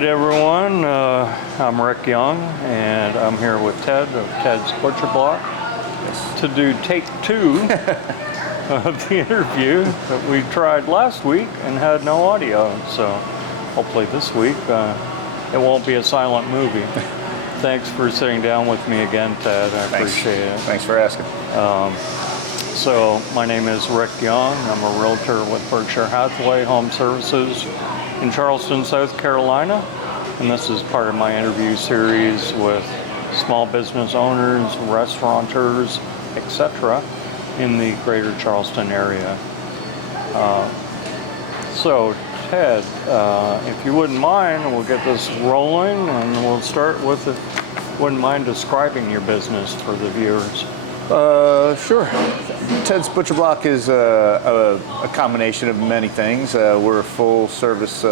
right, everyone. I'm Rick Young, and I'm here with Ted of Ted's Butcherblock to do take 2 of the interview that we tried last week and had no audio. So hopefully this week it won't be a silent movie. Thanks for sitting down with me again, Ted. I appreciate it. Thanks for asking. So my name is Rick Young. I'm a realtor with Berkshire Hathaway Home Services in Charleston, South Carolina. And this is part of my interview series with small business owners, restaurateurs, etc. in the greater Charleston area. So Ted, if you wouldn't mind, we'll get this rolling and we'll start with wouldn't mind describing your business for the viewers. Sure. Ted's Butcherblock is a combination of many things. We're a full-service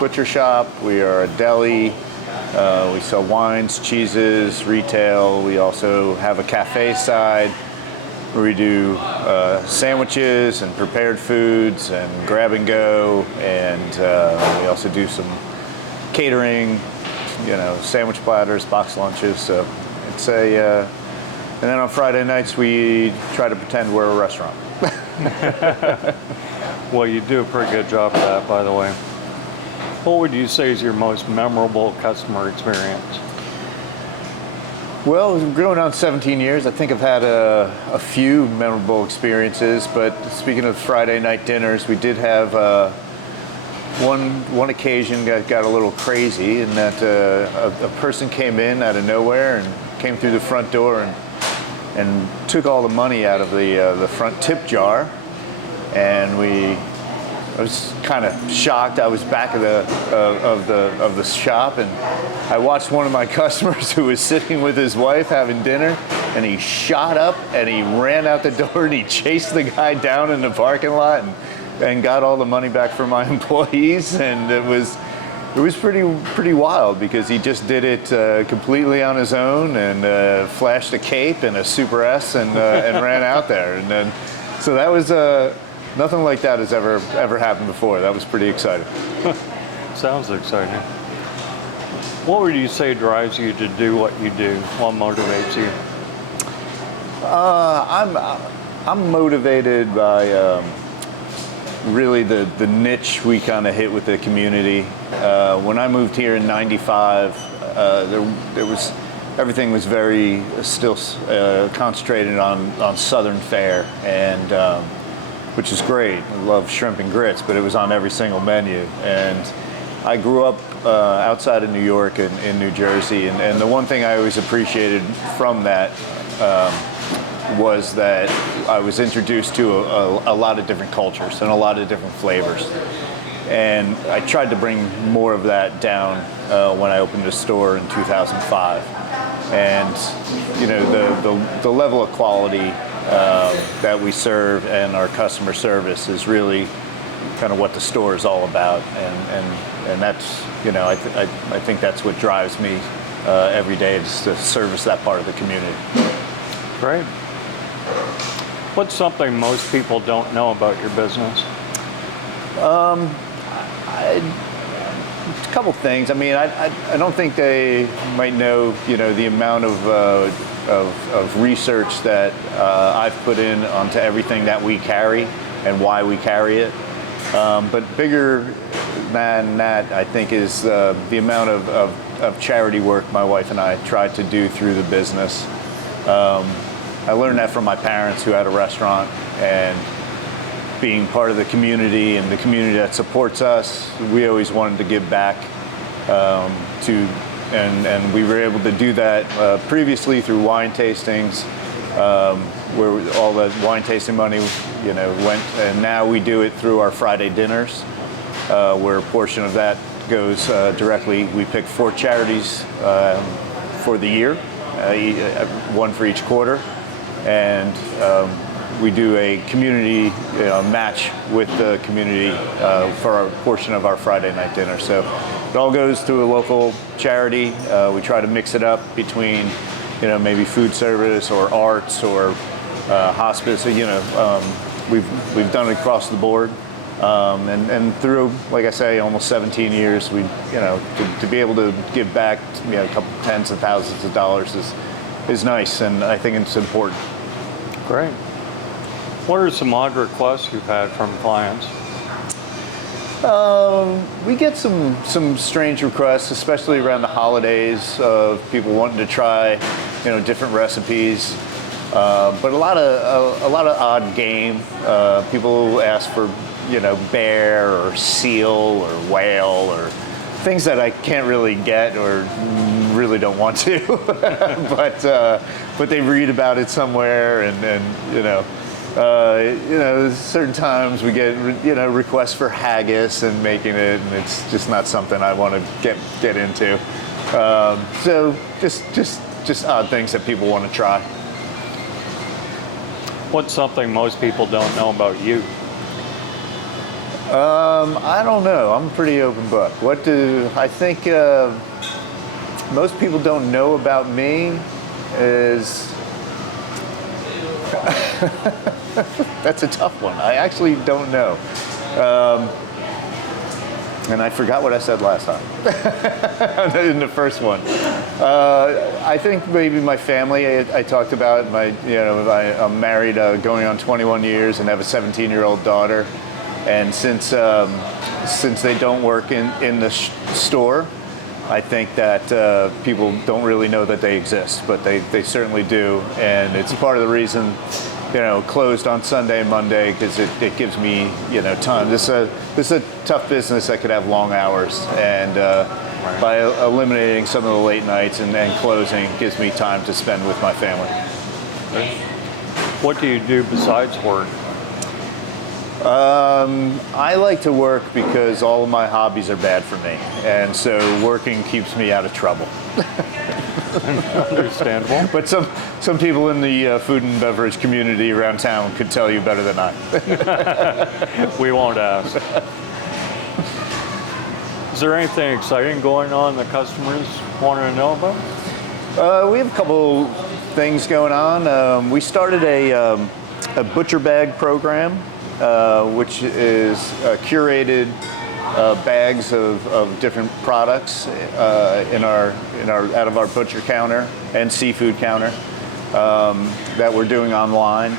butcher shop. We are a deli. We sell wines, cheeses, retail. We also have a cafe side where we do sandwiches and prepared foods and grab and go. And we also do some catering, sandwich platters, box lunches. So it's a... and then on Friday nights, we try to pretend we're a restaurant. Well, you do a pretty good job of that, by the way. What would you say is your most memorable customer experience? Well, going on 17 years, I think I've had a few memorable experiences. But speaking of Friday night dinners, we did have one occasion that got a little crazy, in that a person came in out of nowhere and came through the front door and took all the money out of the front tip jar, and I was kind of shocked. I was back of the shop, and I watched one of my customers who was sitting with his wife having dinner, and he shot up and he ran out the door and he chased the guy down in the parking lot and got all the money back for my employees, and it was pretty wild because he just did it completely on his own and flashed a cape and a Super S and ran out there. And then, so that was nothing like that has ever happened before. That was pretty exciting. Sounds exciting. What would you say drives you to do what you do? What motivates you? I'm motivated by really the niche we kind of hit with the community. When I moved here in '95, everything was very still concentrated on Southern fare, and which is great. I love shrimp and grits, but it was on every single menu. And I grew up outside of New York and in New Jersey, and the one thing I always appreciated from that was that I was introduced to a lot of different cultures and a lot of different flavors. And I tried to bring more of that down when I opened a store in 2005. And the level of quality that we serve and our customer service is really kind of what the store is all about. And that's, I think that's what drives me every day, is to service that part of the community. Great. What's something most people don't know about your business? A couple things. I mean, I don't think they might know, the amount of research that I've put in onto everything that we carry and why we carry it. But bigger than that, I think, is the amount of charity work my wife and I tried to do through the business. I learned that from my parents, who had a restaurant, and being part of the community and the community that supports us, we always wanted to give back and we were able to do that previously through wine tastings, where all the wine tasting money, went, and now we do it through our Friday dinners, where a portion of that goes directly. We pick 4 charities for the year, one for each quarter. And we do a community match with the community for our portion of our Friday night dinner. So it all goes to a local charity. We try to mix it up between, maybe food service or arts or hospice. We've done it across the board. And through, like I say, almost 17 years, we, to be able to give back, a couple tens of thousands of dollars is nice, and I think it's important. Great. What are some odd requests you've had from clients? We get some strange requests, especially around the holidays, of people wanting to try, different recipes. But a lot of odd game. People ask for, bear or seal or whale or things that I can't really get or really don't want to. but they read about it somewhere, and certain times we get, requests for haggis and making it, and it's just not something I want to get into. So just odd things that people want to try. What's something most people don't know about you? I don't know. I'm a pretty open book. I think most people don't know about me is that's a tough one. I actually don't know. And I forgot what I said last time in the first one. I think maybe my family, I talked about. I'm married, going on 21 years, and have a 17-year-old daughter. And since they don't work in the store, I think that people don't really know that they exist, but they certainly do. And it's part of the reason, closed on Sunday and Monday, because it gives me, time. This is a tough business that could have long hours, and by eliminating some of the late nights and closing, it gives me time to spend with my family. What do you do besides work? I like to work because all of my hobbies are bad for me, and so working keeps me out of trouble. Understandable. But some people in the food and beverage community around town could tell you better than I. We won't ask. Is there anything exciting going on that customers want to know about? We have a couple things going on. We started a butcher bag program, which is curated bags of different products out of our butcher counter and seafood counter that we're doing online.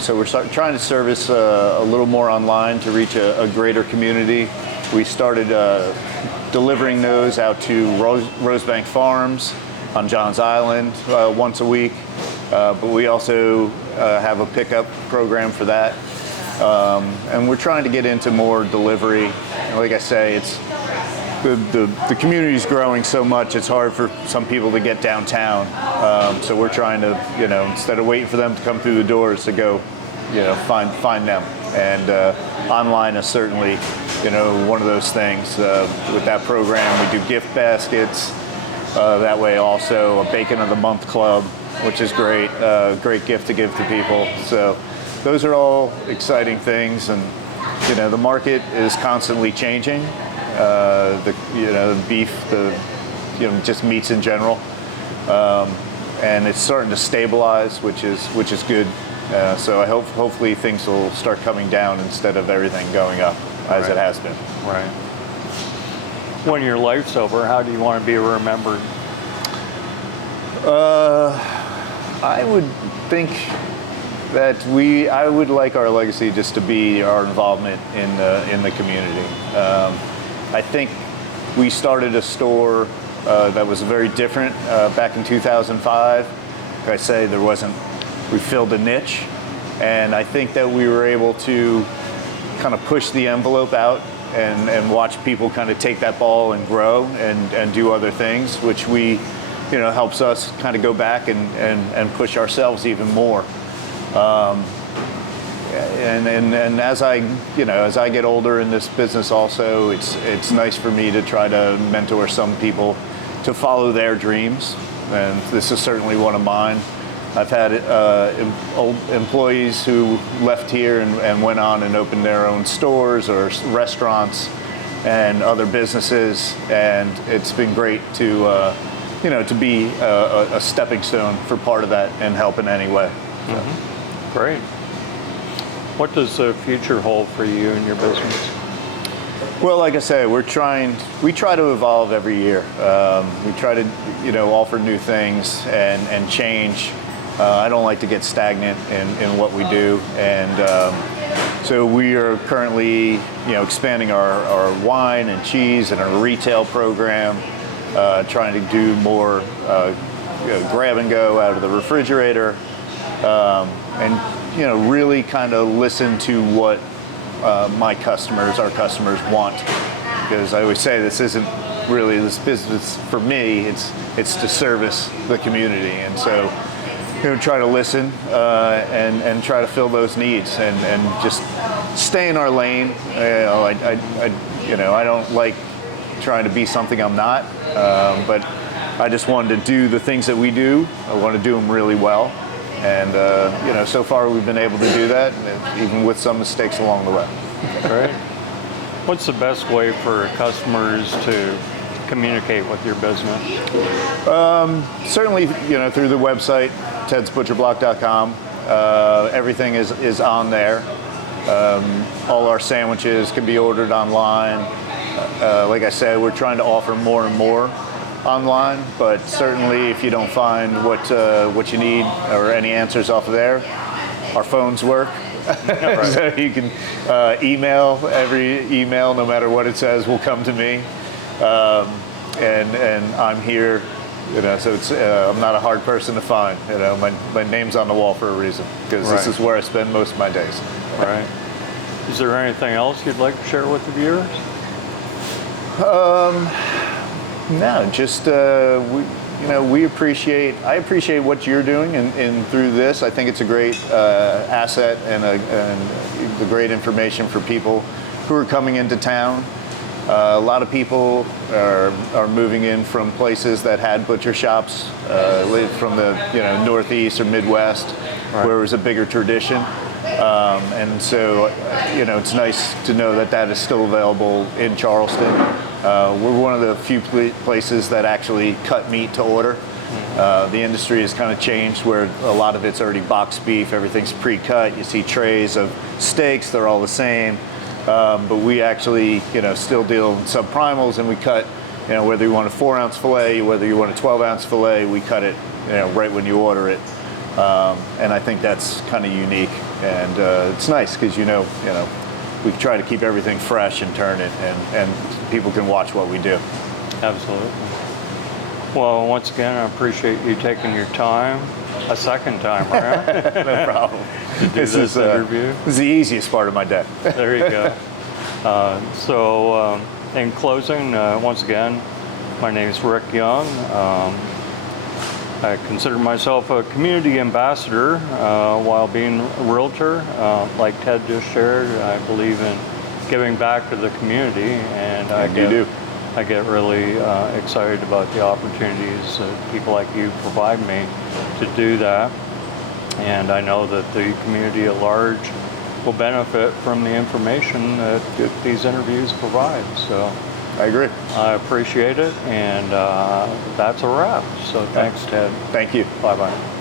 So we're trying to service a little more online to reach a greater community. We started delivering those out to Rosebank Farms on Johns Island once a week, but we also have a pickup program for that. And we're trying to get into more delivery. Like I say, it's the community's growing so much, it's hard for some people to get downtown. So we're trying to, instead of waiting for them to come through the doors, to go, find them. And online is certainly, one of those things. With that program, we do gift baskets. That way also a Bacon of the Month club, which is great. Great gift to give to people. So those are all exciting things, and the market is constantly changing. The beef, just meats in general, and it's starting to stabilize, which is good. So I hopefully things will start coming down instead of everything going up as it has been. Right. When your life's over, how do you want to be remembered? I would think that I would like our legacy just to be our involvement in the community. I think we started a store that was very different back in 2005. Like I say, we filled a niche, and I think that we were able to kind of push the envelope out and watch people kind of take that ball and grow and do other things, which helps us kind of go back and push ourselves even more. And as I get older in this business also, it's nice for me to try to mentor some people to follow their dreams, and this is certainly one of mine. I've had old employees who left here and went on and opened their own stores or restaurants and other businesses, and it's been great to be a stepping stone for part of that and help in any way. Mm-hmm. Great. What does the future hold for you and your business? Well, like I say, we try to evolve every year. We try to, offer new things and change. I don't like to get stagnant in what we do, and so we are currently, expanding our wine and cheese and our retail program, trying to do more grab and go out of the refrigerator, and really kind of listen to what our customers want, because I always say this isn't really this business for me. It's to service the community, and so try to listen and try to fill those needs and just stay in our lane. I don't like trying to be something I'm not, but I just wanted to do the things that we do. I want to do them really well. And, so far we've been able to do that, even with some mistakes along the way. Great. What's the best way for customers to communicate with your business? Certainly, through the website, tedsbutcherblock.com. Everything is on there. All our sandwiches can be ordered online. Like I said, we're trying to offer more and more online, but certainly if you don't find what you need or any answers off of there, our phones work. Right. So you can email. Every email, no matter what it says, will come to me, and I'm here. So it's I'm not a hard person to find. My name's on the wall for a reason, because this is where I spend most of my days. Right. Is there anything else you'd like to share with the viewers? No, just I appreciate what you're doing, and through this, I think it's a great asset and the great information for people who are coming into town. A lot of people are moving in from places that had butcher shops, from the Northeast or Midwest, where it was a bigger tradition. And so, it's nice to know that is still available in Charleston. We're one of the few places that actually cut meat to order. The industry has kind of changed, where a lot of it's already boxed beef, everything's pre-cut. You see trays of steaks, they're all the same. But we actually, still deal in subprimals, and we cut, whether you want a 4-ounce fillet, whether you want a 12-ounce fillet, we cut it, right when you order it. And I think that's kind of unique, and it's nice because we try to keep everything fresh and turn it, and people can watch what we do. Absolutely. Well, once again, I appreciate you taking your time, a second time around. No problem. To do this interview. This is the easiest part of my day. There you go. So in closing, once again, my name is Rick Young. I consider myself a community ambassador while being a realtor. Like Ted just shared, I believe in giving back to the community, and I get really excited about the opportunities that people like you provide me to do that. And I know that the community at large will benefit from the information that these interviews provide. So I agree. I appreciate it, and that's a wrap. So thanks, Ted. Thank you. Bye-bye.